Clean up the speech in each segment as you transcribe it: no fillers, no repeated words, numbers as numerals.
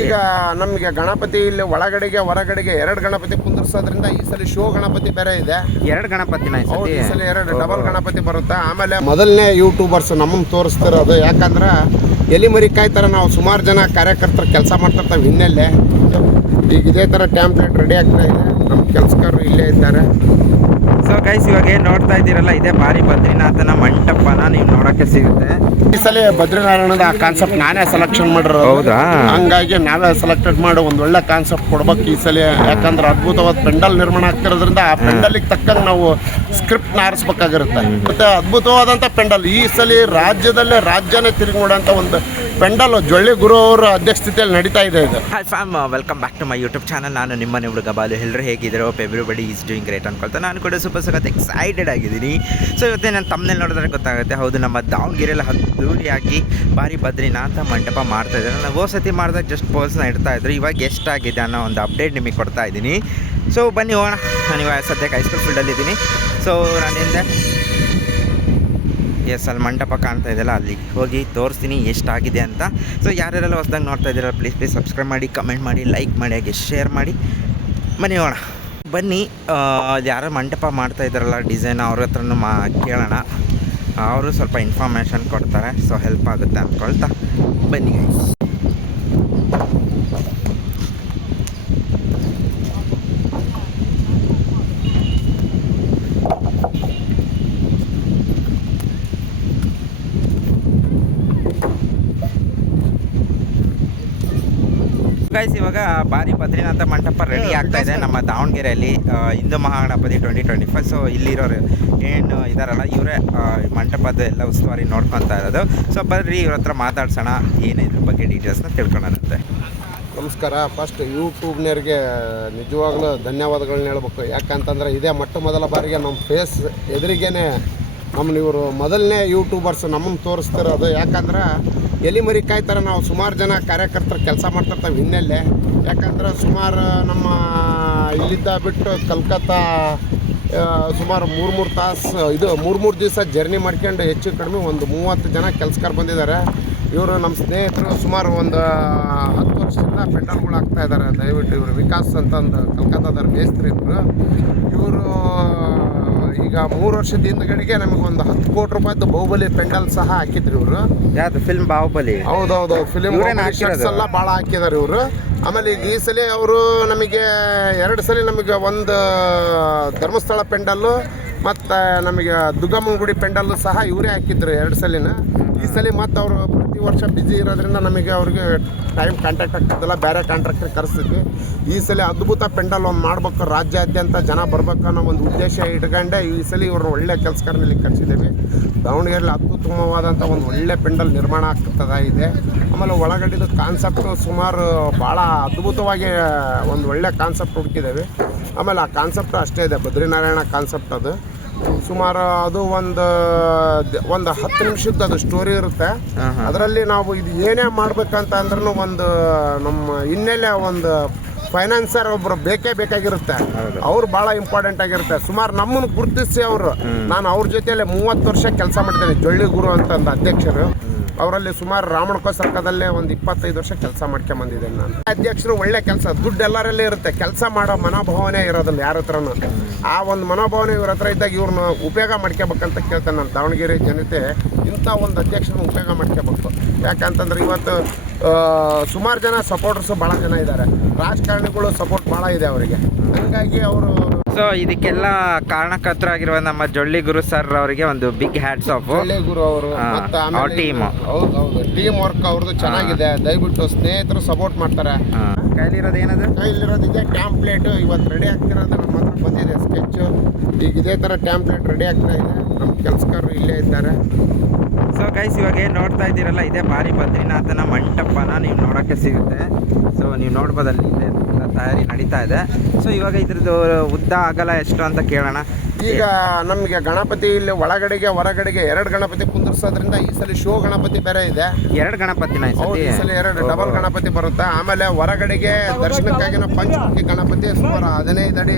ಈಗ ನಮಗೆ ಗಣಪತಿ ಇಲ್ಲಿ ಒಳಗಡೆಗೆ ಹೊರಗಡೆಗೆ 2 ಗಣಪತಿ ಕುಂದಿರ್ಸೋದ್ರಿಂದ ಈ ಸಲ ಶೋ ಗಣಪತಿ ಬೇರೆ ಇದೆ. 2 ಗಣಪತಿನ ಈ ಸಲ 2 ಡಬಲ್ ಗಣಪತಿ ಬರುತ್ತೆ. ಆಮೇಲೆ ಮೊದಲನೇ ಯೂಟ್ಯೂಬರ್ಸ್ ನಮ್ಮನ್ನು ತೋರಿಸ್ತಿರೋದು, ಯಾಕಂದ್ರೆ ಎಲಿಮರಿ ಕಾಯ್ತರ ನಾವು ಸುಮಾರು ಜನ ಕಾರ್ಯಕರ್ತರು ಕೆಲಸ ಮಾಡ್ತಿರ್ತಾವೆ ಹಿನ್ನೆಲೆ. ಈಗ ಇದೇ ಥರ ಟ್ಯಾಂಪ್ಲೆಟ್ ರೆಡಿ ಆಗ್ತಾ ಇದೆ, ನಮ್ಮ ಕೆಲಸಗಾರರು ಇಲ್ಲೇ ಇದ್ದಾರೆ. ಸೊ ಗೈಸ್, ಇವಾಗ ನೋಡ್ತಾ ಇದ್ದೀರಲ್ಲ, ಇದೇ ಬಾರಿ ಬದ್ರಿನಾಥನ ಮಂಟಪನ ನೀವು ನೋಡೋಕ್ಕೆ ಸಿಗುತ್ತೆ. ಈ ಸಲ ಬದ್ರಿನಾರಾಯಣದ ಕಾನ್ಸೆಪ್ಟ್ ನಾನೇ ಸೆಲೆಕ್ಷನ್ ಮಾಡಿರೋ. ಹೌದಾ? ಹಂಗಾಗಿ ನಾವೇ ಸೆಲೆಕ್ಟೆಡ್ ಮಾಡಿ ಒಂದು ಒಳ್ಳೆ ಕಾನ್ಸೆಪ್ಟ್ ಕೊಡ್ಬೇಕು ಈ ಸಲ. ಯಾಕಂದ್ರೆ ಅದ್ಭುತವಾದ ಪೆಂಡಲ್ ನಿರ್ಮಾಣ ಆಗ್ತಿರೋದ್ರಿಂದ ಆ ಪೆಂಡಲ್ಗೆ ತಕ್ಕಂಗೆ ನಾವು ಸ್ಕ್ರಿಪ್ಟ್ನ ಆರಿಸ್ಬೇಕಾಗಿರುತ್ತೆ. ಮತ್ತೆ ಅದ್ಭುತವಾದಂಥ ಪೆಂಡಲ್ ಈ ಸಲ ರಾಜ್ಯದಲ್ಲೇ ರಾಜ್ಯನೇ ತಿರುಗಿ ನೋಡೋಂಥ ಒಂದು ಪೆಂಡಲ್ ಜೊಳ್ಳಿ ಗುರು ಅವರ ಅಧ್ಯಕ್ಷತೆಯಲ್ಲಿ ನಡೀತಾ ಇದೆ ಇದು. Hi fam, welcome back to my YouTube channel. ನಾನು ನಿಮ್ಮ ಹುಡುಗ ಬಾಲು. ಎಲ್ಲರೂ ಹೇಗಿದ್ರು? ಎವ್ರಿಬಡಿ ಈಸ್ ಡೂಯಿಂಗ್ ಗ್ರೇಟ್ ಅನ್ಕೊಳ್ತಾ ನಾನು ಕೂಡ ಸೂಪರ್ ಎಕ್ಸೈಟೆಡ್ ಆಗಿದ್ದೀನಿ. ಸೊ ಇವತ್ತೇ ನಾನು ತಮ್ಮನೇಲಿ ನೋಡಿದ್ರೆ ಗೊತ್ತಾಗುತ್ತೆ. ಹೌದು, ನಮ್ಮ ದಾವಣಗೆರೆಯಲ್ಲಿ ಅದ್ದೂರಿಯಾಗಿ ಬಾರಿ ಬದ್ರಿನಾಥ ಮಂಟಪ ಮಾಡ್ತಾ ಇದ್ದಾರೆ. ನಾನು ಸತಿ ಮಾಡಿದಾಗ ಜಸ್ಟ್ ಪೋಸ್ನ ಇಡ್ತಾ ಇದ್ರು. ಇವಾಗ ಎಷ್ಟಾಗಿದೆ ಅನ್ನೋ ಒಂದು ಅಪ್ಡೇಟ್ ನಿಮಗೆ ಕೊಡ್ತಾ ಇದ್ದೀನಿ. ಸೊ ಬನ್ನಿ ಹೋಗೋಣ. ನಾನು ಇವಾಗ ಸದ್ಯಕ್ಕೆ ಹೈಸ್ಕೂಲ್ ಫೀಲ್ಡಲ್ಲಿದ್ದೀನಿ. ಸೊ ನಾನಿಂದ ಅಲ್ಲಿ ಮಂಟಪ ಕಾಣ್ತಾ ಇದೆಯಲ್ಲ, ಅಲ್ಲಿ ಹೋಗಿ ತೋರಿಸ್ತೀನಿ ಎಷ್ಟಾಗಿದೆ ಅಂತ. ಸೊ ಯಾರ್ಯಾರೆಲ್ಲ ಹೊಸದಾಗಿ ನೋಡ್ತಾ ಇದ್ದೀರಲ್ಲ, ಪ್ಲೀಸ್ ಸಬ್ಸ್ಕ್ರೈಬ್ ಮಾಡಿ, ಕಮೆಂಟ್ ಮಾಡಿ, ಲೈಕ್ ಮಾಡಿ, ಹಾಗೆ ಶೇರ್ ಮಾಡಿ. ಬನ್ನಿ ಹೋಗೋಣ. ಬನ್ನಿ, ಯಾರು ಮಂಟಪ ಮಾಡ್ತಾ ಇದ್ದಾರಲ್ಲ ಡಿಸೈನ್, ಅವ್ರ ಹತ್ರನೂ ಕೇಳೋಣ. ಅವರು ಸ್ವಲ್ಪ ಇನ್ಫಾರ್ಮೇಷನ್ ಕೊಡ್ತಾರೆ. ಸೊ ಹೆಲ್ಪ್ ಆಗುತ್ತೆ ಅಂದ್ಕೊಳ್ತಾ ಬನ್ನಿ ಗೈಸ್. ಗೈಸ್, ಇವಾಗ ಬಾರಿ ಬದ್ರಿನಾಥ ಮಂಟಪ ರೆಡಿ ಆಗ್ತಾ ಇದೆ ನಮ್ಮ ದಾವಣಗೆರೆಯಲ್ಲಿ. ಹಿಂದೂ ಮಹಾಗಣಪತಿ 2025. ಸೊ ಇಲ್ಲಿರೋರು ಏನು ಇದಾರಲ್ಲ, ಇವರೇ ಮಂಟಪದ ಎಲ್ಲ ಉಸ್ತುವಾರಿ ನೋಡ್ಕೊತಾ ಇರೋದು. ಸೊ ಬರ್ರಿ ಇವ್ರ ಹತ್ರ ಮಾತಾಡ್ಸೋಣ, ಏನು ಇದ್ರ ಬಗ್ಗೆ ಡೀಟೇಲ್ಸ್ನ ತಿಳ್ಕೊಳ್ಳೋಣಂತೆ. ನಮಸ್ಕಾರ. ಫಸ್ಟ್ ಯೂಟ್ಯೂಬ್ನವ್ರಿಗೆ ನಿಜವಾಗ್ಲೂ ಧನ್ಯವಾದಗಳನ್ನ ಹೇಳ್ಬೇಕು. ಯಾಕಂತಂದ್ರೆ ಇದೇ ಮೊದಲ ಬಾರಿಗೆ ನಮ್ಮ ಫೇಸ್ ಎದುರಿಗೇನೆ ನಮ್ಮನ್ನ ಇವರು ಮೊದಲನೇ ಯೂಟ್ಯೂಬರ್ಸ್ ನಮ್ಮನ್ನು ತೋರಿಸ್ತಿರೋದು. ಯಾಕಂದ್ರೆ ಎಲಿಮರಿ ಕಾಯ್ತರ ನಾವು ಸುಮಾರು ಜನ ಕಾರ್ಯಕರ್ತರು ಕೆಲಸ ಮಾಡ್ತಿರ್ತಾವೆ ಹಿನ್ನೆಲೆ. ಯಾಕಂದ್ರೆ ಸುಮಾರು ನಮ್ಮ ಇಲ್ಲಿದ್ದ ಬಿಟ್ಟು ಕಲ್ಕತ್ತಾ ಸುಮಾರು 3 ತಾಸು ಇದು 3 ದಿವಸ ಜರ್ನಿ ಮಾಡ್ಕೊಂಡು ಹೆಚ್ಚು ಕಡಿಮೆ ಒಂದು 30 ಜನ ಕೆಲಸಗಾರ ಬಂದಿದ್ದಾರೆ. ಇವರು ನಮ್ಮ ಸ್ನೇಹಿತರು ಸುಮಾರು ಒಂದು 10 ವರ್ಷದಿಂದ ಪೆಂಡಲ್ಗಳು ಆಗ್ತಾ ಇದ್ದಾರೆ. ದಯವಿಟ್ಟು ಇವರು ವಿಕಾಸ್ ಅಂತಂದು ಕಲ್ಕತ್ತಾದ ಮೇಸ್ತ್ರಿ ಇವರು ಈಗ 3 ವರ್ಷದ ಹಿಂದ್ಗಡೆಗೆ ನಮಗೆ ಒಂದು 10 ಕೋಟಿ ರೂಪಾಯಿದು ಬಾಹುಬಲಿ ಪೆಂಡಲ್ ಸಹ ಹಾಕಿದ್ರು ಇವರು. ಯಾವುದು ಫಿಲ್ಮ್ ಬಾಹುಬಲಿ? ಹೌದೌದು, ಫಿಲ್ಮ್ ಎಲ್ಲ ಭಾಳ ಹಾಕಿದ್ದಾರೆ ಇವರು. ಆಮೇಲೆ ಈಗ ಈ ಸಲ ಅವರು ನಮಗೆ 2 ಸಲ ನಮಗೆ ಒಂದು ಧರ್ಮಸ್ಥಳ ಪೆಂಡಲ್ಲು ಮತ್ತು ನಮಗೆ ದುರ್ಗಮ್ಮನ ಪೆಂಡಲ್ಲು ಸಹ ಇವರೇ ಹಾಕಿದ್ರು 2 ಸಲಿನ. ಈ ಸಲ ಮತ್ತು ಅವರು ಪ್ರತಿ ವರ್ಷ ಬ್ಯುಸಿ ಇರೋದ್ರಿಂದ ನಮಗೆ ಅವ್ರಿಗೆ ಟೈಮ್ ಕಾಂಟ್ಯಾಕ್ಟ್ ಆಗ್ತಿದ್ದಲ್ಲ, ಬೇರೆ ಕಾಂಟ್ರಾಕ್ಟರ್ ಕರೆಸ್ತಿದ್ವಿ. ಈ ಸಲ ಅದ್ಭುತ ಪೆಂಡಲ್ ಒಂದು ಮಾಡ್ಬೇಕು, ರಾಜ್ಯಾದ್ಯಂತ ಜನ ಬರ್ಬೇಕು ಅನ್ನೋ ಒಂದು ಉದ್ದೇಶ ಇಟ್ಕೊಂಡೆ ಈ ಸಲ ಇವ್ರನ್ನ ಒಳ್ಳೆ ಕೆಲಸಗಾರನಲ್ಲಿ ಕರೆಸಿದ್ದೇವೆ. ದಾವಣಗೆರೆಯಲ್ಲಿ ಅದ್ಭುತವಾದಂಥ ಒಂದು ಒಳ್ಳೆ ಪೆಂಡಲ್ ನಿರ್ಮಾಣ ಆಗ್ತದೆ ಇದೆ. ಆಮೇಲೆ ಒಳಗಡೆದು ಕಾನ್ಸೆಪ್ಟು ಸುಮಾರು ಭಾಳ ಅದ್ಭುತವಾಗಿ ಒಂದು ಒಳ್ಳೆ ಕಾನ್ಸೆಪ್ಟ್ ಹುಡುಕಿದ್ದೇವೆ. ಆಮೇಲೆ ಆ ಕಾನ್ಸೆಪ್ಟ್ ಅಷ್ಟೇ ಇದೆ, ಬದ್ರಿನಾರಾಯಣ ಕಾನ್ಸೆಪ್ಟ್. ಅದು ಸುಮಾರು ಅದು ಒಂದು 10 ನಿಮಿಷದ್ದು ಅದು ಸ್ಟೋರಿ ಇರುತ್ತೆ. ಅದರಲ್ಲಿ ನಾವು ಇದು ಏನೇ ಮಾಡ್ಬೇಕಂತ ಅಂದ್ರೂ ಒಂದು ನಮ್ಮ ಹಿನ್ನೆಲೆ ಒಂದು ಫೈನಾನ್ಸರ್ ಒಬ್ಬರು ಬೇಕಾಗಿರುತ್ತೆ. ಅವ್ರು ಭಾಳ ಇಂಪಾರ್ಟೆಂಟ್ ಆಗಿರುತ್ತೆ. ಸುಮಾರು ನಮ್ಮನ್ನು ಗುರುತಿಸಿ ಅವರು, ನಾನು ಅವ್ರ ಜೊತೆಯಲ್ಲೇ 30 ವರ್ಷ ಕೆಲಸ ಮಾಡಿದ್ದೇನೆ. ಜೊಳ್ಳಿ ಗುರು ಅಂತಂದು ಅಧ್ಯಕ್ಷರು. ಅವರಲ್ಲಿ ಸುಮಾರು ರಾಮಣಕೋ ಸರ್ಕದಲ್ಲೇ ಒಂದು 25 ವರ್ಷ ಕೆಲಸ ಮಾಡ್ಕೊಂಬಂದಿದ್ದೇನೆ ನಾನು. ಅಧ್ಯಕ್ಷರು ಒಳ್ಳೆ ಕೆಲಸ, ದುಡ್ಡು ಎಲ್ಲರಲ್ಲೇ ಇರುತ್ತೆ, ಕೆಲಸ ಮಾಡೋ ಮನೋಭಾವನೆ ಇರೋದಿಲ್ಲ ಯಾರ ಹತ್ರನೂ. ಆ ಒಂದು ಮನೋಭಾವನೆ ಇವ್ರ ಹತ್ರ ಇದ್ದಾಗ ಇವ್ರನ್ನ ಉಪಯೋಗ ಮಾಡ್ಕೋಬೇಕಂತ ಕೇಳ್ತೇನೆ ನಾನು. ದಾವಣಗೆರೆ ಜನತೆ ಇಂಥ ಒಂದು ಅಧ್ಯಕ್ಷರನ್ನ ಉಪಯೋಗ ಮಾಡ್ಕೋಬೇಕು. ಯಾಕಂತಂದ್ರೆ ಇವತ್ತು ಸುಮಾರು ಜನ ಸಪೋರ್ಟರ್ಸು ಭಾಳ ಜನ ಇದ್ದಾರೆ, ರಾಜಕಾರಣಿಗಳು ಸಪೋರ್ಟ್ ಭಾಳ ಇದೆ ಅವರಿಗೆ. ಹಂಗಾಗಿ ಅವರು ಸೊ ಇದಕ್ಕೆಲ್ಲ ಕಾರಣಕರ್ತರಾಗಿರುವ ನಮ್ಮ ಜೊಳ್ಳಿ ಗುರು ಸರ್ ಅವರಿಗೆ ಒಂದು ಬಿಗ್ ಹ್ಯಾಟ್ಸ್ ಆಫ್. ಜೊಳ್ಳಿ ಗುರು ಅವರು ಟೀಮ್, ಹೌದು ಟೀಮ್ ವರ್ಕ್ ಅವ್ರದ್ದು ಚೆನ್ನಾಗಿದೆ. ದಯವಿಟ್ಟು ಸ್ನೇಹಿತರು ಸಪೋರ್ಟ್ ಮಾಡ್ತಾರೆ. ಕೈಲಿರೋದು ಏನದು? ಕೈಲಿರೋದು ಇದೆ ಟ್ಯಾಂಪ್ಲೇಟು. ಇವತ್ತು ರೆಡಿ ಆಗ್ತಿರೋದು ನಮ್ಮ ಹತ್ರ ಬಂದಿದೆ ಸ್ಕೆಚ್ಚು. ಈಗ ಇದೇ ಥರ ಟ್ಯಾಂಪ್ಲೇಟ್ ರೆಡಿ ಆಗ್ತಾ ಇದೆ. ನಮ್ಮ ಕೆಲಸಗಾರರು ಇಲ್ಲೇ ಇದ್ದಾರೆ. ಸೊ ಗೈಸ್, ಇವಾಗ ನೋಡ್ತಾ ಇದ್ದೀರಲ್ಲ, ಇದೇ ಬಾರಿ ಬದ್ರಿನಾಥನ ಮಂಟಪನ ನೀವು ನೋಡೋಕ್ಕೆ ಸಿಗುತ್ತೆ. ಸೊ ನೀವು ನೋಡ್ಬೋದಲ್ಲಿ ಇದೆ ತಯಾರಿ ನಡೀತಾ ಇದೆ. ಸೊ ಇವಾಗ ಇದ್ರದ್ದು ಉದ್ದ ಅಗಲ ಎಷ್ಟು ಅಂತ ಕೇಳೋಣ. ಈಗ ನಮಗೆ ಗಣಪತಿ ಇಲ್ಲಿ ಒಳಗಡೆಗೆ ಹೊರಗಡೆಗೆ 2 ಗಣಪತಿ ಕುಂದಿರ್ಸೋದ್ರಿಂದ ಈ ಸಲ ಶೋ ಗಣಪತಿ ಬೇರೆ ಇದೆ. 2 ಗಣಪತಿನ ಈ ಹೌದು, ಸತಿ? ಈ ಸಲ 2 ಡಬಲ್ ಗಣಪತಿ ಬರುತ್ತೆ. ಆಮೇಲೆ ಹೊರಗಡೆಗೆ ದರ್ಶನಕ್ಕಾಗಿ ಪಂಚಮುಖಿ ಗಣಪತಿ ಸುಮಾರು 15 ಅಡಿ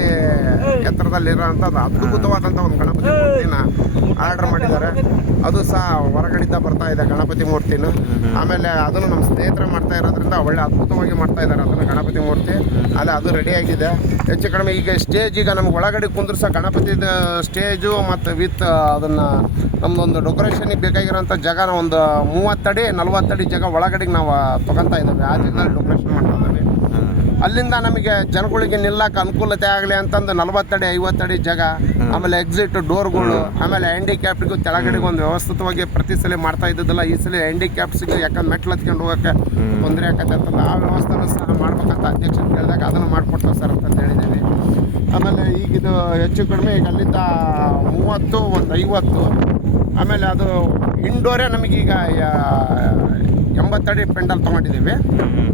ಎತ್ತರದಲ್ಲಿರೋಂಥದ್ದು ಅದ್ಭುತವಾದಂಥ ಒಂದು ಗಣಪತಿ ಮೂರ್ತಿನ ಆರ್ಡರ್ ಮಾಡಿದ್ದಾರೆ. ಅದು ಸಹ ಹೊರಗಡೆಯಿಂದ ಬರ್ತಾ ಇದೆ ಗಣಪತಿ ಮೂರ್ತಿನ. ಆಮೇಲೆ ಅದನ್ನು ನಮ್ಮ ಸ್ನೇಹಿತರು ಮಾಡ್ತಾ ಇರೋದ್ರಿಂದ ಒಳ್ಳೆ ಅದ್ಭುತವಾಗಿ ಮಾಡ್ತಾ ಇದ್ದಾರೆ ಅದನ್ನು ಗಣಪತಿ ಮೂರ್ತಿ. ಅಲ್ಲಿ ಅದು ರೆಡಿ ಆಗಿದೆ. ಹೆಚ್ಚು ಕಡಿಮೆ ಈಗ ಸ್ಟೇಜ್ ಈಗ ನಮ್ಗೆ ಒಳಗಡೆ ಕುಂದ್ರಸ ಗಣಪತಿದ ಸ್ಟೇಜು ಮತ್ತು ವಿತ್ ಅದನ್ನು ನಮ್ಮದೊಂದು ಡೆಕೋರೇಷನ್ಗೆ ಬೇಕಾಗಿರೋಂಥ ಜಾಗನ ಒಂದು 30 ಅಡಿ 40 ಅಡಿ ಜಾಗ ಒಳಗಡೆಗೆ ನಾವು ತೊಗೊತಾ ಇದ್ದೇವೆ. ಆ ಜಾಗದಲ್ಲಿ ಡೆಕೋರೇಷನ್ ಮಾಡ್ತಾ ಇದ್ದೀವಿ. ಅಲ್ಲಿಂದ ನಮಗೆ ಜನಗಳಿಗೆ ನಿಲ್ಲಕ್ಕೆ ಅನುಕೂಲತೆ ಆಗಲಿ ಅಂತಂದು 40 ಅಡಿ 50 ಅಡಿ ಜಾಗ, ಆಮೇಲೆ ಎಕ್ಸಿಟ್ ಡೋರ್ಗಳು, ಆಮೇಲೆ ಹ್ಯಾಂಡಿಕ್ಯಾಪ್ಟಿಗೂ ಕೆಳಗಡೆಗೆ ಒಂದು ವ್ಯವಸ್ಥಿತವಾಗಿ ಪ್ರತಿ ಸಲ ಮಾಡ್ತಾ ಇದ್ದಿದ್ದಲ್ಲ. ಈ ಸಲ ಹ್ಯಾಂಡಿಕ್ಯಾಪ್ಸಿಗೆ ಯಾಕಂದ್ರೆ ಮೆಟ್ಲು ಹತ್ಕೊಂಡು ಹೋಗೋಕ್ಕೆ ತೊಂದರೆ ಆಕತ್ತೆ ಅಂತಂದು ಆ ವ್ಯವಸ್ಥೆನೂ ಸಹ ಮಾಡ್ಬೇಕಂತ ಅಧ್ಯಕ್ಷರು ಕೇಳಿದಾಗ ಅದನ್ನು ಮಾಡಿಕೊಡ್ತಾರೆ ಸರ್ ಅಂತ ಹೇಳಿದ್ದೀವಿ. ಆಮೇಲೆ ಈಗಿದು ಹೆಚ್ಚು ಕಡಿಮೆ ಈಗ ಅಲ್ಲಿಂದ 30 ಒಂದು 50. ಆಮೇಲೆ ಅದು ಇಂಡೋರೇ ನಮಗೀಗ 80 ಅಡಿ ಪೆಂಡಲ್ ತೊಗೊಂಡಿದ್ದೀವಿ.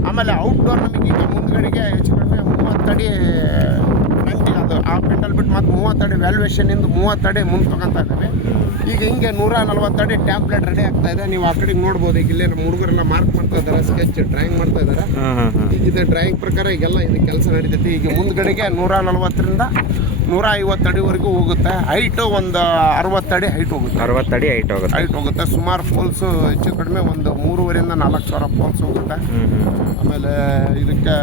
ಆಮೇಲೆ ಔಟ್ಡೋರ್ ನಮಗೀಗ ಮುಂದ್ಗಡೆಗೆ ಹೆಚ್ಚು ಕಡಿಮೆ 30 ಅಡಿ ಫ್ರಂಟಿಗೆ ಅದು ಆ ಪೆಂಡಲ್ ಬಿಟ್ಟು ಮತ್ತು 30 ಅಡಿ ವ್ಯಾಲ್ಯೂಯೇಷನಿಂದ 30 ಅಡಿ ಮುಂದೆ ತೊಗೊತಾ ಇದ್ದೀವಿ. ಈಗ ಹಿಂಗೆ 140 ಅಡಿ ಟ್ಯಾಂಪ್ಲೆಟ್ ರೆಡಿ ಆಗ್ತಾ ಇದೆ. ನೀವು ಆ ಕಡೆಗೆ ನೋಡ್ಬೋದು. ಈಗ ಇಲ್ಲೇ ನಮ್ಮ ಹುಡುಗರೆಲ್ಲ ಮಾರ್ಕ್ ಮಾಡ್ತಾ ಇದ್ದಾರೆ, ಸ್ಕೆಚ್ ಡ್ರಾಯಿಂಗ್ ಮಾಡ್ತಾ ಇದ್ದಾರೆ. ಈಗ ಇದು ಡ್ರಾಯಿಂಗ್ ಪ್ರಕಾರ ಈಗೆಲ್ಲ ಇದು ಕೆಲಸ ನಡೀತೈತಿ. ಈಗ ಮುಂದ್ಗಡೆಗೆ 140ರಿಂದ 150 ಅಡಿವರೆಗೂ ಹೋಗುತ್ತೆ. ಹೈಟು ಒಂದು 60 ಅಡಿ ಹೈಟ್ ಹೋಗುತ್ತೆ. 60 ಅಡಿ ಹೈಟ್ ಹೋಗುತ್ತೆ. ಸುಮಾರು ಪೋಲ್ಸು ಹೆಚ್ಚು ಕಡಿಮೆ ಒಂದು 3,500ರಿಂದ 4,000 ಪೋಲ್ಸ್ ಹೋಗುತ್ತೆ. ಆಮೇಲೆ ಇದಕ್ಕೆ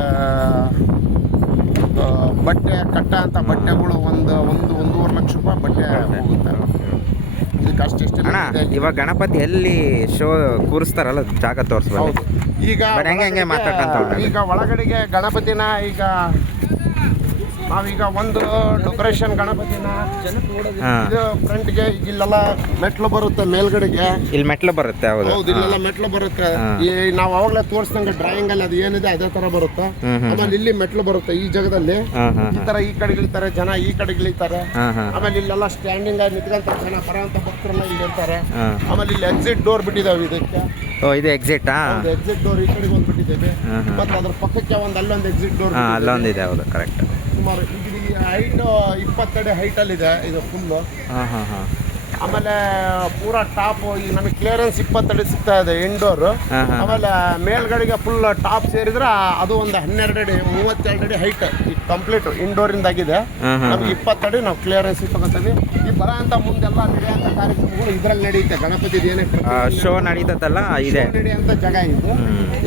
ಬಟ್ಟೆ ಕಟ್ಟ ಅಂತ ಬಟ್ಟೆಗಳು ಒಂದೂವರೆ ಲಕ್ಷ ರೂಪಾಯಿ ಬಟ್ಟೆ ಹೋಗುತ್ತೆ. ಇದಕ್ಕೆ ಅಷ್ಟೆಷ್ಟು ಇವಾಗ ಗಣಪತಿ ಎಲ್ಲಿ ಶೋ ಕೂರಿಸ್ತಾರಲ್ಲ ಜಾಗ ತೋರಿಸ್ಬೋದು. ಹೌದು. ಈಗ ಹೆಂಗೆ ಮಾತಾಡ್ಕೊಂತ ಈಗ ಒಳಗಡೆಗೆ ಗಣಪತಿನ ಈಗ ನಾವೀಗ ಒಂದು ಡೆಕೋರೇಷನ್ ಗಣಪತಿನ ಇದು ಫ್ರಂಟ್ಗೆ ಇಲ್ಲೆಲ್ಲ ಮೆಟ್ಲು ಬರುತ್ತೆ ಮೇಲ್ಗಡೆಗೆ. ಇಲ್ಲಿ ಮೆಟ್ಲು ಬರುತ್ತೆ. ಹೌದು, ಇಲ್ಲೆಲ್ಲ ಮೆಟ್ಲು ಬರುತ್ತೆ. ನಾವು ಅವಾಗಲೇ ತೋರಿಸ್ದಂಗೆ ಡ್ರಾಯಿಂಗ್ ಅಲ್ಲಿ ಅದು ಏನಿದೆ ಅದೇ ತರ ಬರುತ್ತೆ. ಆಮೇಲೆ ಇಲ್ಲಿ ಮೆಟ್ಲು ಬರುತ್ತೆ. ಈ ಜಾಗದಲ್ಲಿ ಈ ತರ ಈ ಕಡೆಗೆ ಇಳಿತಾರೆ ಜನ, ಈ ಕಡೆಗೆ ಇಳಿತಾರೆ. ಆಮೇಲೆ ಇಲ್ಲೆಲ್ಲ ಸ್ಟ್ಯಾಂಡಿಂಗ್ ಆಗಿ ನಿಂತ್ಕೊಂತಾರೆ ಜನ, ಬರೋಂಥ ಭಕ್ತರೆಲ್ಲ ಇಲ್ಲಿ ಇರ್ತಾರೆ. ಆಮೇಲೆ ಇಲ್ಲಿ ಎಕ್ಸಿಟ್ ಡೋರ್ ಬಿಟ್ಟಿದ್ದಾವೆ ಇದಕ್ಕೆ. ಇದು ಎಕ್ಸಿಟ್ ಎಕ್ಸಿಟ್ ಡೋರ್ ಈ ಕಡೆಗೆ ಒಂದು ಬಿಟ್ಟಿದ್ದೇವೆ. ಮತ್ತೆ ಅದ್ರ ಪಕ್ಕಕ್ಕೆ ಅಲ್ಲೊಂದು ಎಕ್ಸಿಟ್ ಡೋರ್ ಅಲ್ಲೊಂದಿದೆ. ಹೌದು, ಕರೆಕ್ಟ್. ಸುಮಾರು ಈಗ ಹೈಟ್ 20 ಅಡಿ ಹೈಟಲ್ಲಿದೆ ಇದು ಫುಲ್ಲು. ಆಮೇಲೆ ಪೂರಾ ಟಾಪ್ ಈಗ ನಮಗೆ ಕ್ಲಿಯರೆನ್ಸ್ 20 ಅಡಿ ಸಿಗ್ತಾ ಇದೆ ಇಂಡೋರ್. ಆಮೇಲೆ ಮೇಲ್ಗಡೆಗೆ ಫುಲ್ ಟಾಪ್ ಸೇರಿದ್ರೆ ಅದು ಒಂದು 12 ಅಡಿ 32 ಅಡಿ ಹೈಟ್ ಈಗ ಕಂಪ್ಲೀಟ್ ಇಂಡೋರಿಂದಾಗಿದೆ. ನಮ್ಗೆ 20 ಅಡಿ ನಾವು ಕ್ಲಿಯರೆನ್ಸ್ ತಗೋತೀವಿ. ಈ ಬರ ಅಂತ ಮುಂದೆಲ್ಲ ನಡೆಯುವಂಥ ಕಾರ್ಯಕ್ರಮಗಳು ಇದರಲ್ಲಿ ನಡೆಯುತ್ತೆ. ಗಣಪತಿ ಏನೇ ಶೋ ನಡೀತದಲ್ಲ ಇದೆ ನಡೆಯುವಂಥ ಜಾಗ ಇದು.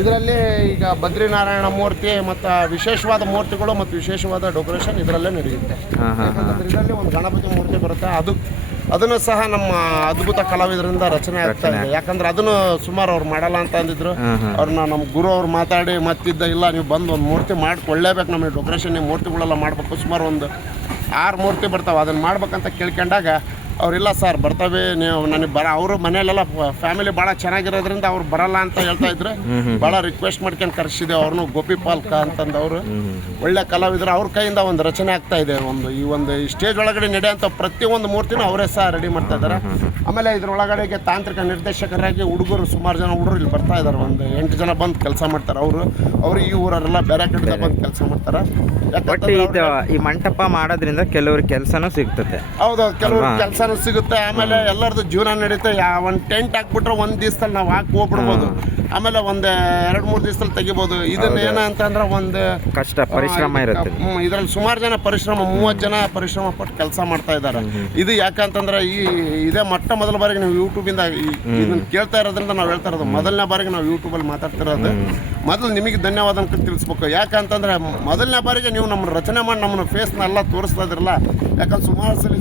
ಇದರಲ್ಲಿ ಈಗ ಬದ್ರಿನಾರಾಯಣ ಮೂರ್ತಿ ಮತ್ತು ವಿಶೇಷವಾದ ಮೂರ್ತಿಗಳು ಮತ್ತು ವಿಶೇಷವಾದ ಡೆಕೋರೇಷನ್ ಇದರಲ್ಲೇ ನಡೆಯುತ್ತೆ. ಯಾಕಂದ್ರೆ ಇದರಲ್ಲಿ ಒಂದು ಗಣಪತಿ ಮೂರ್ತಿ ಬರುತ್ತೆ. ಅದನ್ನು ಸಹ ನಮ್ಮ ಅದ್ಭುತ ಕಲಾವಿದರಿಂದ ರಚನೆ ಆಗ್ತಾ ಇದೆ. ಯಾಕಂದ್ರೆ ಅದನ್ನು ಸುಮಾರು ಅವ್ರು ಮಾಡಲ್ಲ ಅಂತ ಅಂದಿದ್ರು. ಅವ್ರನ್ನ ನಮ್ಮ ಗುರು ಅವ್ರು ಮಾತಾಡಿ ಮತ್ತಿದ್ದ ಇಲ್ಲ ನೀವು ಬಂದು ಒಂದು ಮೂರ್ತಿ ಮಾಡಿಕೊಳ್ಳೇಬೇಕು, ನಮಗೆ ಡೆಕೋರೇಷನ್ ಮೂರ್ತಿಗಳೆಲ್ಲ ಮಾಡಬೇಕು. ಸುಮಾರು ಒಂದು 6 ಮೂರ್ತಿ ಬರ್ತಾವೆ. ಅದನ್ನು ಮಾಡ್ಬೇಕಂತ ಕೇಳ್ಕೊಂಡಾಗ ಅವರಿಲ್ಲ ಸರ್ ಬರ್ತವೆ, ನೀವು ನನಗೆ ಅವರು ಮನೆಯಲ್ಲೆಲ್ಲ ಫ್ಯಾಮಿಲಿ ಭಾಳ ಚೆನ್ನಾಗಿರೋದ್ರಿಂದ ಅವ್ರು ಬರಲ್ಲ ಅಂತ ಹೇಳ್ತಾ ಇದ್ರು. ಭಾಳ ರಿಕ್ವೆಸ್ಟ್ ಮಾಡ್ಕೊಂಡು ಕರೆಸಿದೆ ಅವ್ರನ್ನು. ಗೋಪಿ ಪಾಲ್ಕ ಅಂತಂದವರು ಒಳ್ಳೆ ಕಲಾವಿದರು. ಅವ್ರ ಕೈಯಿಂದ ಒಂದು ರಚನೆ ಆಗ್ತಾ ಇದೆ. ಈ ಒಂದು ಸ್ಟೇಜ್ ಒಳಗಡೆ ನಡೆಯೋಂಥ ಪ್ರತಿಯೊಂದು ಮೂರ್ತಿನೂ ಅವರೇ ಸಹ ರೆಡಿ ಮಾಡ್ತಾ ಇದ್ದಾರೆ. ಆಮೇಲೆ ಇದ್ರೊಳಗಡೆಗೆ ತಾಂತ್ರಿಕ ನಿರ್ದೇಶಕರಾಗಿ ಸಮಾರು ಜನ ಹುಡುಗರು ಇಲ್ಲಿ ಬರ್ತಾ ಇದ್ದಾರೆ. ಒಂದು 8 ಜನ ಬಂದು ಕೆಲಸ ಮಾಡ್ತಾರೆ. ಅವರು ಈ ಊರವರೆಲ್ಲ ಬೇರೆ ಕಡೆ ಬಂದು ಕೆಲಸ ಮಾಡ್ತಾರೆ. ಈ ಮಂಟಪ ಮಾಡೋದ್ರಿಂದ ಕೆಲವ್ರಿಗೆ ಕೆಲಸನೂ ಸಿಗ್ತದೆ. ಹೌದು, ಕೆಲವ್ರಿಗೆ ಕೆಲಸ ಸಿಗುತ್ತೆ. ಆಮೇಲೆ ಎಲ್ಲರದ್ದು ಜೀವನ ನಡೀತೆ. ಒಂದು ಟೆಂಟ್ ಹಾಕ್ಬಿಟ್ರೆ ಒಂದು ದಿವಸದಲ್ಲಿ ನಾವು ಹಾಕಿ ಹೋಗ್ಬಿಡ್ಬೋದು. ಆಮೇಲೆ ಒಂದು 2-3 ದಿವಸದಲ್ಲಿ ತೆಗಿಬೋದು. ಇದನ್ನ ಏನಂತಂದ್ರೆ ಒಂದು ಕಷ್ಟ ಪರಿಶ್ರಮ ಇರುತ್ತೆ. ಇದರಲ್ಲಿ ಸುಮಾರು ಜನ ಪರಿಶ್ರಮ 30 ಜನ ಪರಿಶ್ರಮ ಪಟ್ಟು ಕೆಲಸ ಮಾಡ್ತಾ ಇದ್ದಾರೆ. ಇದು ಯಾಕಂತಂದ್ರೆ ಇದೇ ಮೊದಲ ಬಾರಿಗೆ ನೀವು ಯೂಟ್ಯೂಬಿಂದ ಇದನ್ನ ಕೇಳ್ತಾ ಇರೋದ್ರಿಂದ ನಾವು ಹೇಳ್ತಾ ಇರೋದು. ಮೊದಲನೇ ಬಾರಿಗೆ ನಾವು ಯೂಟ್ಯೂಬಲ್ಲಿ ಮಾತಾಡ್ತಿರೋದು. ಮೊದಲು ನಿಮಗೆ ಧನ್ಯವಾದ ಅಂತ ತಿಳಿಸ್ಬೇಕು. ಯಾಕಂತಂದ್ರೆ ಮೊದಲನೇ ಬಾರಿಗೆ ನೀವು ನಮ್ಮ ರಚನೆ ಮಾಡಿ ನಮ್ಮನ್ನ ಫೇಸ್ನೆಲ್ಲ ತೋರಿಸ್ತಾ ಇದ್ರಲ್ಲ. ಯಾಕಂದ್ರೆ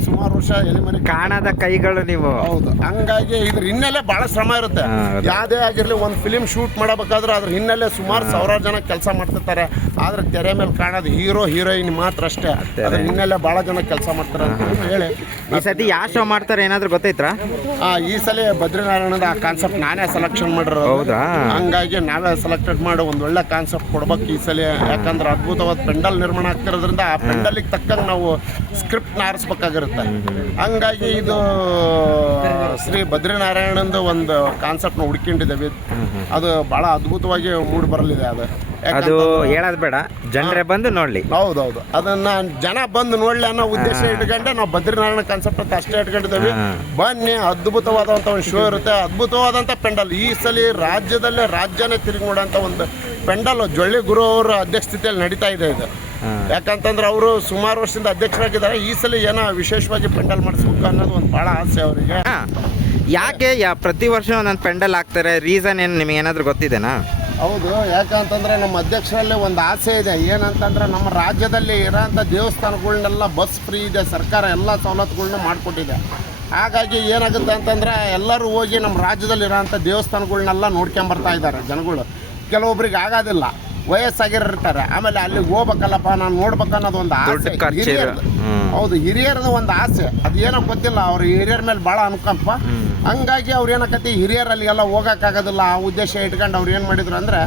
ಸುಮಾರು ವರ್ಷ ಎಲಿಮರಿ ಕಾಣದ ಕೈಗಳು ನೀವು. ಹೌದು, ಹಂಗಾಗಿ ಇದ್ರ ಹಿನ್ನೆಲೆ ಭಾಳ ಶ್ರಮ ಇರುತ್ತೆ. ಯಾವುದೇ ಆಗಿರಲಿ ಒಂದು ಫಿಲಿಮ್ ಶೂಟ್ ಮಾಡಬೇಕಾದ್ರೂ ಅದ್ರ ಹಿನ್ನೆಲೆ ಸುಮಾರು ಸಾವಿರಾರು ಜನ ಕೆಲಸ ಮಾಡ್ತಿರ್ತಾರೆ. ಆದ್ರೆ ತೆರೆ ಮೇಲೆ ಕಾಣೋದು ಹೀರೋಯಿನ್ ಮಾತ್ರ ಅಷ್ಟೇ. ಅದ್ರ ಹಿನ್ನೆಲೆ ಭಾಳ ಜನ ಕೆಲಸ ಮಾಡ್ತಾರೆ ಅಂತ ಹೇಳಿ. ಈ ಸತಿ ಯಾವ ಶೋ ಮಾಡ್ತಾರೆ ಏನಾದ್ರು ಗೊತ್ತೈತ್ರಾ? ಈ ಸಲ ಬದ್ರಿನಾರಾಯಣದ ಆ ಕಾನ್ಸೆಪ್ಟ್ ನಾನೇ ಸೆಲೆಕ್ಷನ್ ಮಾಡಿರೋದು. ಹೌದಾ? ಹಂಗಾಗಿ ನಾವೇ ಸೆಲೆಕ್ಟೆಡ್ ಮಾಡಿ ಒಂದು ಒಳ್ಳೆ ಕಾನ್ಸೆಪ್ಟ್ ಕೊಡ್ಬೇಕು ಈ ಸಲ. ಯಾಕಂದ್ರೆ ಅದ್ಭುತವಾದ ಪೆಂಡಲ್ ನಿರ್ಮಾಣ ಆಗ್ತಿರೋದ್ರಿಂದ ಆ ಪೆಂಡಲಿಗೆ ತಕ್ಕಂಗೆ ನಾವು ಸ್ಕ್ರಿಪ್ಟ್ನ ಆರಿಸ್ಬೇಕಾಗಿರುತ್ತೆ. ಹಂಗಾಗಿ ಇದು ಶ್ರೀ ಬದ್ರಿನಾರಾಯಣಂದು ಒಂದು ಕಾನ್ಸೆಪ್ಟ್ನ ಹುಡ್ಕೊಂಡಿದ್ದೇವೆ. ಅದು ಭಾಳ ಅದ್ಭುತವಾಗಿ ಮೂಡಿ ಬರಲಿದೆ ಅದು. ಅದು ಹೇಳೋದು ಬೇಡ, ಜನರೇ ಬಂದು ನೋಡ್ಲಿ. ಹೌದೌದು, ಅದನ್ನ ಜನ ಬಂದು ನೋಡ್ಲಿ ಅನ್ನೋ ಉದ್ದೇಶ ಇಟ್ಕೊಂಡೆ ನಾವು ಬದ್ರಿನಾರಾಯಣ ಕಾನ್ಸೆಪ್ಟ್ ಅಂತ ಅಷ್ಟೇ ಇಟ್ಕೊಂಡಿದ್ದೇವೆ. ಬನ್ನಿ, ಅದ್ಭುತವಾದಂಥ ಒಂದು ಶೋ ಇರುತ್ತೆ, ಅದ್ಭುತವಾದಂಥ ಪೆಂಡಲ್. ಈ ಸಲ ರಾಜ್ಯನೇ ತಿರುಗಿ ನೋಡೋಂಥ ಒಂದು ಪೆಂಡಲ್ ಜೊಳ್ಳಿ ಗುರು ಅವರ ಅಧ್ಯಕ್ಷತೆಯಲ್ಲಿ ನಡೀತಾ ಇದೆ ಇದು. ಯಾಕಂತಂದ್ರೆ ಅವರು ಸುಮಾರು ವರ್ಷದಿಂದ ಅಧ್ಯಕ್ಷರಾಗಿದ್ದಾರೆ. ಈ ಸಲ ಏನೋ ವಿಶೇಷವಾಗಿ ಪೆಂಡಲ್ ಮಾಡಿಸ್ಬೇಕು ಅನ್ನೋದು ಒಂದು ಭಾಳ ಆಸೆ ಅವರಿಗೆ. ಯಾಕೆ ಪ್ರತಿ ವರ್ಷ ಒಂದೊಂದು ಪೆಂಡಲ್ ಹಾಕ್ತಾರೆ, ರೀಸನ್ ಏನು ನಿಮಗೆ ಏನಾದರೂ ಗೊತ್ತಿದೆನಾ? ಹೌದು, ಯಾಕಂತಂದ್ರೆ ನಮ್ಮ ಅಧ್ಯಕ್ಷರಲ್ಲಿ ಒಂದು ಆಸೆ ಇದೆ. ಏನಂತಂದ್ರೆ ನಮ್ಮ ರಾಜ್ಯದಲ್ಲಿ ಇರೋಂಥ ದೇವಸ್ಥಾನಗಳನ್ನೆಲ್ಲ ಬಸ್ ಫ್ರೀ ಇದೆ, ಸರ್ಕಾರ ಎಲ್ಲ ಸವಲತ್ತುಗಳನ್ನ ಮಾಡಿಕೊಟ್ಟಿದೆ. ಹಾಗಾಗಿ ಏನಾಗುತ್ತೆ ಅಂತಂದ್ರೆ ಎಲ್ಲರೂ ಹೋಗಿ ನಮ್ಮ ರಾಜ್ಯದಲ್ಲಿ ಇರೋಂಥ ದೇವಸ್ಥಾನಗಳನ್ನೆಲ್ಲ ನೋಡ್ಕೊಂಬರ್ತಾ ಇದ್ದಾರೆ ಜನಗಳು. ಕೆಲವೊಬ್ರಿಗೆ ಆಗೋದಿಲ್ಲ, ವಯಸ್ಸಾಗಿರ್ತಾರೆ, ಆಮೇಲೆ ಅಲ್ಲಿಗೆ ಹೋಗ್ಬೇಕಲ್ಲಪ್ಪ, ನಾನು ನೋಡ್ಬೇಕನ್ನೋದು ಒಂದು ಆಸೆ ಹಿರಿಯರ್ದು. ಹೌದು, ಹಿರಿಯರದ ಒಂದು ಆಸೆ, ಅದು ಏನೋ ಗೊತ್ತಿಲ್ಲ, ಅವ್ರ ಹಿರಿಯರ ಮೇಲೆ ಭಾಳ ಅನುಕಂಪ. ಹಂಗಾಗಿ ಅವ್ರು ಏನಕ್ಕತಿ ಹಿರಿಯರಲ್ಲಿ ಎಲ್ಲ ಹೋಗೋಕ್ಕಾಗೋದಿಲ್ಲ. ಆ ಉದ್ದೇಶ ಇಟ್ಕೊಂಡು ಅವ್ರು ಏನು ಮಾಡಿದ್ರು ಅಂದರೆ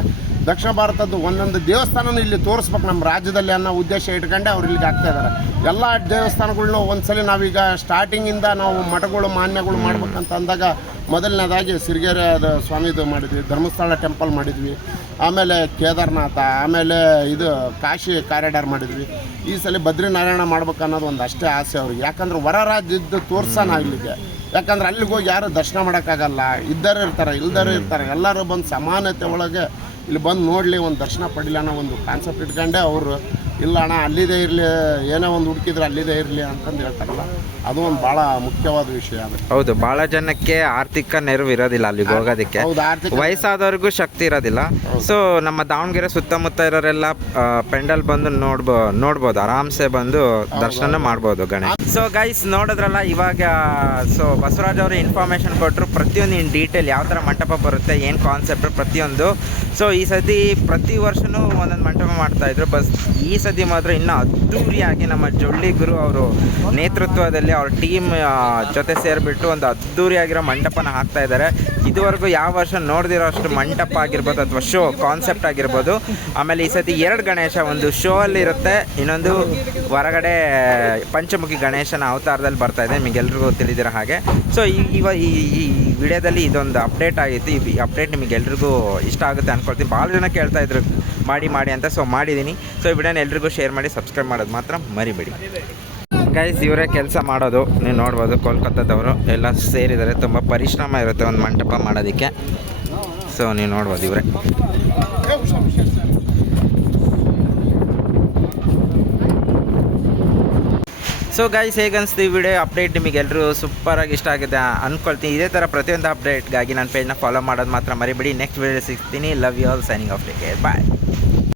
ದಕ್ಷಿಣ ಭಾರತದ್ದು ಒಂದೊಂದು ದೇವಸ್ಥಾನನೂ ಇಲ್ಲಿ ತೋರಿಸ್ಬೇಕು ನಮ್ಮ ರಾಜ್ಯದಲ್ಲಿ ಅನ್ನೋ ಉದ್ದೇಶ ಇಟ್ಕೊಂಡೆ ಅವ್ರು ಇಲ್ಲಿಗೆ ಆಗ್ತಾ ಇದ್ದಾರೆ. ಎಲ್ಲ ದೇವಸ್ಥಾನಗಳ್ನು ಒಂದ್ಸಲಿ ನಾವೀಗ ಸ್ಟಾರ್ಟಿಂಗಿಂದ ನಾವು ಮಠಗಳು ಮಾನ್ಯಗಳು ಮಾಡ್ಬೇಕಂತ ಅಂದಾಗ ಮೊದಲನೇದಾಗಿ ಸಿರಿಗೆರೆ ಸ್ವಾಮಿದು ಮಾಡಿದ್ವಿ, ಧರ್ಮಸ್ಥಳ ಟೆಂಪಲ್ ಮಾಡಿದ್ವಿ, ಆಮೇಲೆ ಕೇದಾರನಾಥ, ಆಮೇಲೆ ಇದು ಕಾಶಿ ಕಾರಿಡಾರ್ ಮಾಡಿದ್ವಿ. ಈ ಸಲ ಬದ್ರಿನಾರಾಯಣ ಮಾಡ್ಬೇಕು ಅನ್ನೋದು ಒಂದು ಅಷ್ಟೇ ಆಸೆ ಅವ್ರಿಗೆ. ಯಾಕಂದ್ರೆ ಹೊರ ರಾಜ್ಯದ್ದು ತೋರ್ಸೋಣ ಇಲ್ಲಿಗೆ. ಯಾಕಂದ್ರೆ ಅಲ್ಲಿಗೆ ಹೋಗಿ ಯಾರು ದರ್ಶನ ಮಾಡೋಕ್ಕಾಗಲ್ಲ, ಇದ್ದರೂ ಇರ್ತಾರೆ ಇಲ್ದರೂ ಇರ್ತಾರೆ, ಎಲ್ಲರೂ ಬಂದು ಸಮಾನತೆ ಒಳಗೆ ಇಲ್ಲಿ ಬಂದು ನೋಡಲಿ, ಒಂದು ದರ್ಶನ ಪಡೀಲಿ ಅನ್ನೋ ಒಂದು ಕಾನ್ಸೆಪ್ಟ್ ಇಟ್ಕೊಂಡೆ ಅವರು. ಇಲ್ಲ ಅಣ್ಣ ಅಲ್ಲಿದೆ ಇರಲಿ, ಏನೋ ಒಂದು ಹುಡುಕಿದ್ರೆ ಅಲ್ಲಿದೆ ಇರಲಿ ಅಂತಂದು ಹೇಳ್ತಾರಲ್ಲ, ಅದು ಒಂದು ಭಾಳ ಮುಖ್ಯವಾದ ವಿಷಯ. ಅದು ಹೌದು, ಭಾಳ ಜನಕ್ಕೆ ಆರ್ಥಿಕ ನೆರವು ಇರೋದಿಲ್ಲ ಅಲ್ಲಿಗೆ ಹೋಗೋದಕ್ಕೆ, ವಯಸ್ಸಾದವ್ರಿಗೂ ಶಕ್ತಿ ಇರೋದಿಲ್ಲ. ಸೊ ನಮ್ಮ ದಾವಣಗೆರೆ ಸುತ್ತಮುತ್ತ ಇರೋರೆಲ್ಲ ಪೆಂಡಲ್ ಬಂದು ನೋಡ್ಬೋದು, ಆರಾಮ್ಸೆ ಬಂದು ದರ್ಶನ ಮಾಡ್ಬೋದು ಗಣೇಶ್. ಸೊ ಗೈಸ್ ನೋಡಿದ್ರಲ್ಲ ಇವಾಗ. ಸೊ ಬಸವರಾಜ್ ಅವರು ಇನ್ಫಾರ್ಮೇಷನ್ ಕೊಟ್ಟರು, ಪ್ರತಿಯೊಂದು ಇನ್ ಡೀಟೇಲ್ ಯಾವ ಥರ ಮಂಟಪ ಬರುತ್ತೆ, ಏನು ಕಾನ್ಸೆಪ್ಟ್ ಪ್ರತಿಯೊಂದು. ಸೊ ಈ ಸತಿ ಪ್ರತಿ ವರ್ಷವೂ ಒಂದೊಂದು ಮಂಟಪ ಮಾಡ್ತಾಯಿದ್ರು. ಈ ಸತಿ ಮಾತ್ರ ಇನ್ನೂ ಅದ್ಧೂರಿಯಾಗಿ ನಮ್ಮ ಜೊಳ್ಳಿ ಗುರು ಅವರು ನೇತೃತ್ವದಲ್ಲಿ ಅವ್ರ ಟೀಮ್ ಜೊತೆ ಸೇರಿಬಿಟ್ಟು ಒಂದು ಅದ್ಧೂರಿಯಾಗಿರೋ ಮಂಟಪನ ಹಾಕ್ತಾ ಇದ್ದಾರೆ. ಇದುವರೆಗೂ ಯಾವ ವರ್ಷ ನೋಡ್ದಿರೋ ಅಷ್ಟು ಮಂಟಪ ಆಗಿರ್ಬೋದು ಅಥವಾ ಶೋ ಕಾನ್ಸೆಪ್ಟ್ ಆಗಿರ್ಬೋದು. ಆಮೇಲೆ ಈ ಸತಿ 2 ಗಣೇಶ, ಒಂದು ಶೋ ಅಲ್ಲಿ ಇರುತ್ತೆ, ಇನ್ನೊಂದು ಹೊರಗಡೆ ಪಂಚಮುಖಿ ಗಣೇಶನ ಅವತಾರದಲ್ಲಿ ಬರ್ತಾ ಇದೆ, ನಿಮಗೆಲ್ರಿಗೂ ತಿಳಿದಿರೋ ಹಾಗೆ. ಸೊ ಈ ವಿಡಿಯೋದಲ್ಲಿ ಇದೊಂದು ಅಪ್ಡೇಟ್ ಆಗಿತ್ತು. ಈ ಅಪ್ಡೇಟ್ ನಿಮಗೆಲ್ರಿಗೂ ಇಷ್ಟ ಆಗುತ್ತೆ ಅಂದ್ಕೊಳ್ತೀನಿ. ಭಾಳ ಜನ ಕೇಳ್ತಾ ಇದ್ರು ಮಾಡಿ ಅಂತ, ಸೊ ಮಾಡಿದ್ದೀನಿ. ಸೊ ಈ ವಿಡಿಯೋನ ಎಲ್ರಿಗೂ ಶೇರ್ ಮಾಡಿ, ಸಬ್ಸ್ಕ್ರೈಬ್ ಮಾಡೋದು ಮಾತ್ರ ಮರಿಬೇಡಿ ಗೈಸ್. ಇವರೇ ಕೆಲಸ ಮಾಡೋದು, ನೀವು ನೋಡ್ಬೋದು, ಕೋಲ್ಕತ್ತಾದವರು ಎಲ್ಲ ಸೇರಿದ್ದಾರೆ. ತುಂಬ ಪರಿಶ್ರಮ ಇರುತ್ತೆ ಒಂದು ಮಂಟಪ ಮಾಡೋದಕ್ಕೆ. ಸೊ ನೀವು ನೋಡ್ಬೋದು ಇವರೇ. ಸೊ ಗೈಸ್, ಹೇಗನ್ನಿಸ್ತು ಈ ವಿಡಿಯೋ ಅಪ್ಡೇಟ್? ನಿಮಗೆಲ್ಲರೂ ಸೂಪರಾಗಿ ಇಷ್ಟ ಆಗಿದೆ ಅಂದ್ಕೊಳ್ತೀನಿ. ಇದೇ ಥರ ಪ್ರತಿಯೊಂದು ಅಪ್ಡೇಟ್ಗಾಗಿ ನನ್ನ ಪೇಜ್ನ ಫಾಲೋ ಮಾಡೋದು ಮಾತ್ರ ಮರಿಬೇಡಿ. ನೆಕ್ಸ್ಟ್ ವಿಡಿಯೋ ಸಿಗ್ತೀನಿ. Love you all, signing off, take care, bye.